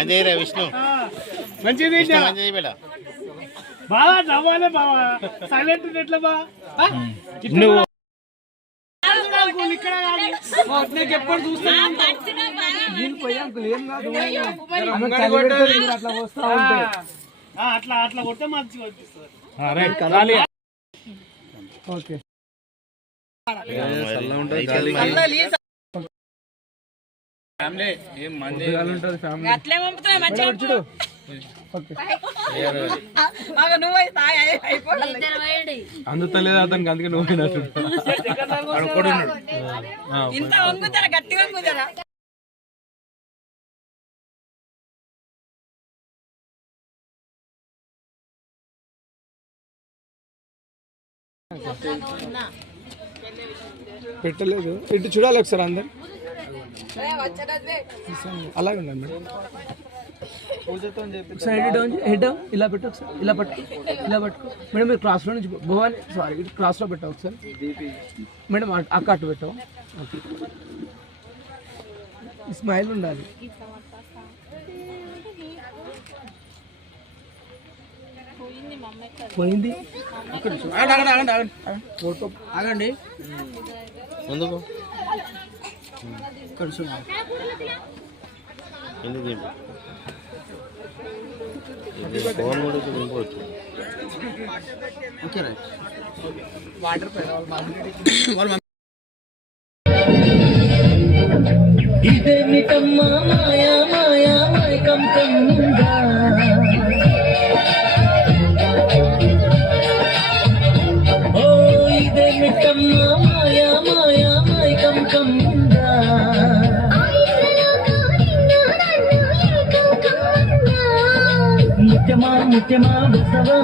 మంచిగా విష్ణు మంచిది మంచిది బిడ్డ. బావా నవ్వాలే బావా. సైలెంట్ ఎట్లా బా నువ్వు ఎప్పుడు అట్లా అట్లా మంచిగా అట్లే పంపుతున్నా మంచిగా అందుతలేదు అతనికి అందుకే నువ్వు ఇంత వంగుతారా గట్టిగా వంగుతారా? పెట్టలేదు. ఇటు చూడాలి ఒకసారి అందరు. అలాగే ఉండండి మేడం ఒకసారి హెడ్ డౌన్ హెడ్ డౌన్ ఇలా పెట్టు ఒకసారి ఇలా పట్టు ఇలా పట్టుకో మేడం మీరు క్లాస్లో నుంచి భవాని సారీ ఇటు క్లాస్లో పెట్టావు ఒకసారి మేడం అటు- అక్క అటు పెట్టావు ఓకే స్మైల్ ఉండాలి పోయింది ఫోటో ఆగండి ముందుకు ఎందుకు దింపు ఇది ఫోన్ కూడా ఇప్పుడు దింపవచ్చు వాటర్ ఇదేమిటమ్మా మాయా మాయా మైకం ముత్యమా ముత్యమా బసవా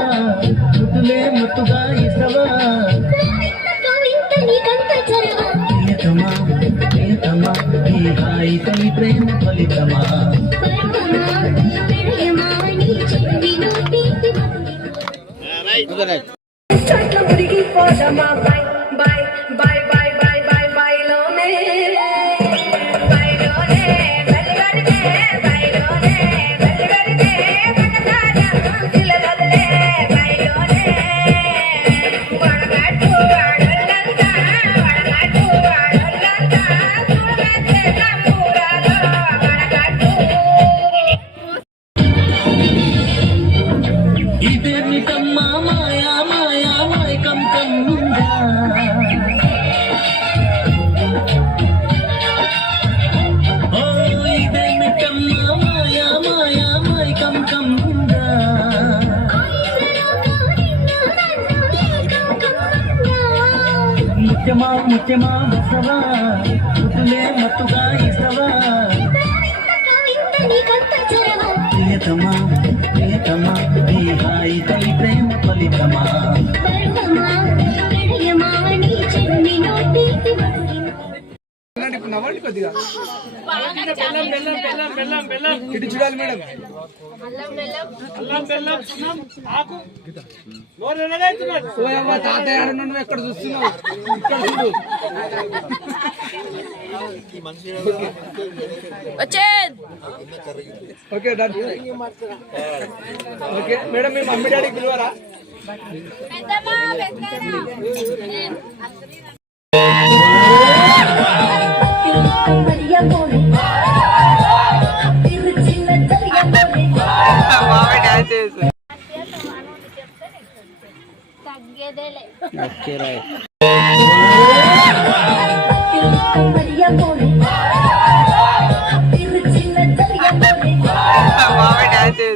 ముతులే ముత్తుగా ఇసవా ప్రేమ ఫలితమా? ఇదేమిటమ్మా ముత్యమా ముత్యమా బసవా ముతులే మత్తుగా ఇసవా ప్రియతమా ప్రియతమా ఈ తల్లి ప్రేమ ఫలితమా? నవ్వండి కొద్దిగా బెల్లం బెల్లం బెల్లం బెల్లం బెల్లం ఇటు చూడాలి మేడం అల్లం బెల్లం సున్నం ఆకు నోరు ఎలాగైతున్నది ఓ అవ్వ తాతయ్య ఆడ నువ్వు ఎక్కడ చూస్తున్నావు ఇక్కడ చూడు వచ్చే ఓకే డన్ ఓకే మేడం మీ మమ్మీ డాడీకి పిలువరా ఓకే రైట్